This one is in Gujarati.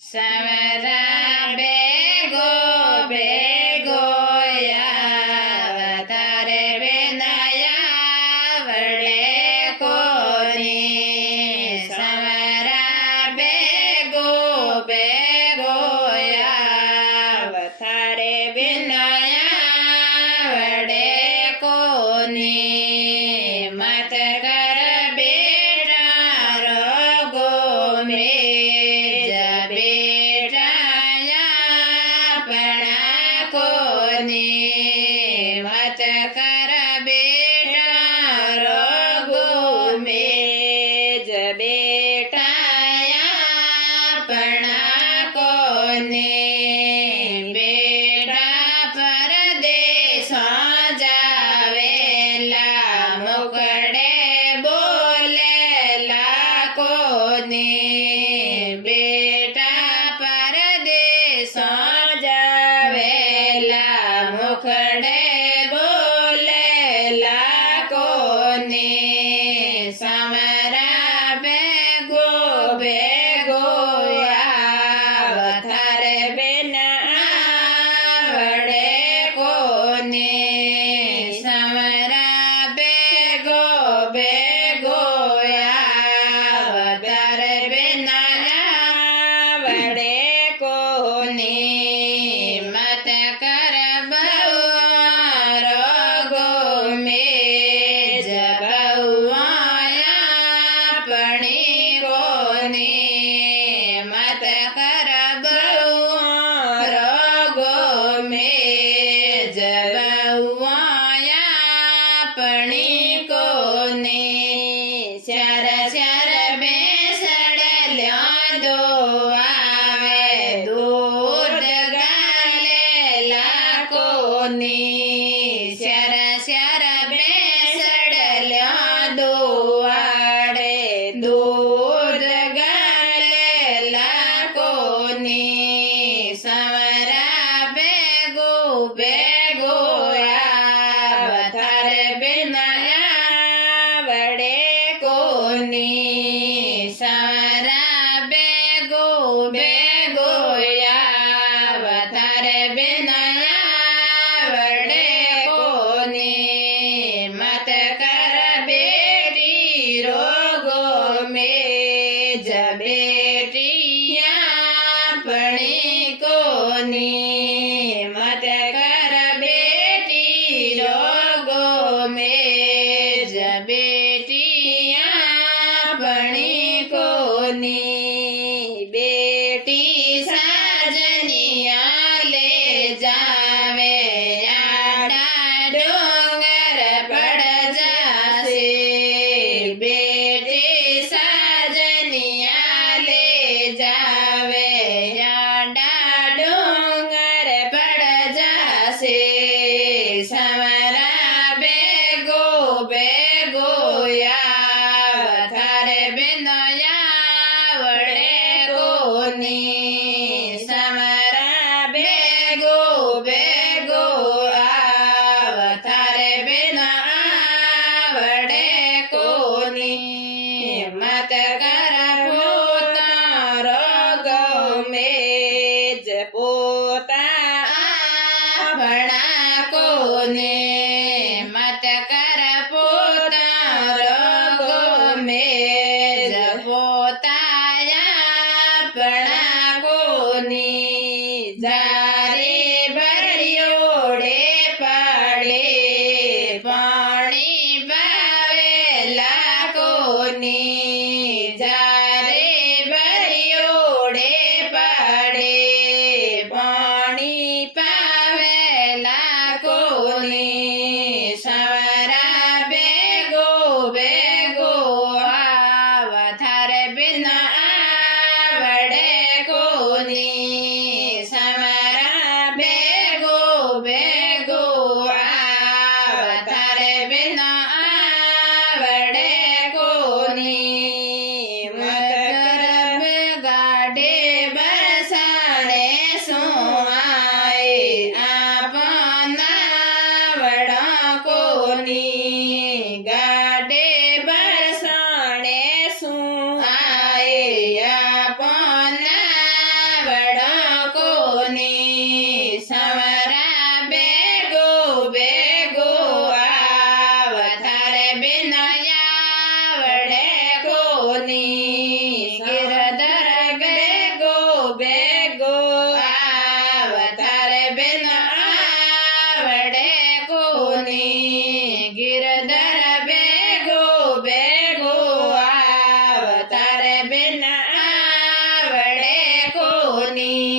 સવરા બેગો બેગો તારે બેનયા વડે કોની સવરા બેગો બેગો તારે બેનયા વડે કોની મત કર બેટા રોગો મે મત કર બેટા રોગો મેજ બેટાયા પણા કોને બેટા પરદેશ જાવેલા મુકડે બોલેલા કોને બેટા પરદેશ જાવેલા મુખડે બોલેલા કોને સમરા બેગો બેગો થારે બેન આવડે કોને સમરા બેગો બેગો તારે બેન આવડે કોને મત કર રોગો મેજ બહુઆયા પણી કોને મત કર રોગો મેજ બહુઆયા પણી કોને ચાર ચાર બેસડ લ્યો આવે દૂધ ગાલેલા કોની ચાર ચાર બેસડ લ્યો દોવાડે દૂધ ગાલેલા કોની સમરા બેગો બેગો થારે બેનયા વડે કોની સમરા બેગો બેગો થારે બેનયા વડે કોની મત કર બેટી રોગો મેજ બેટિયા પણી કોની મત કર બેટી રોગો મેજ બેટિયા પણી કોની બેટી સાજનિયા લે જાવે આડા ડોંગર પડ જાશે બેટી સાજનિયા લે જાવે આડા ડોંગર પડ જાશે સમરા બેગો બેગો થારે બેનયા વડે કોની સમરા બેગો બેગો થારે બેનયા વડે કોની મત કર પોતા રોગો મેજ પોતા ભણા કોને મત કર પોતા રોગો મેજ પોતાયા ભણા કોની જારે ભર્યોડે પડે પાણી ભાવેલા કોની જારે ભર્યોડે પડે પાણી પાવેલા કોની સવરા બેગો બેગો થારે બેન આવડે કોની સવરા બેગો બેગો થારે બેન આવડે કોની મત કર ગાડે બસાડે સોઆય આપના વડા કોની ગાડે બસાડે શું આય આપના કોની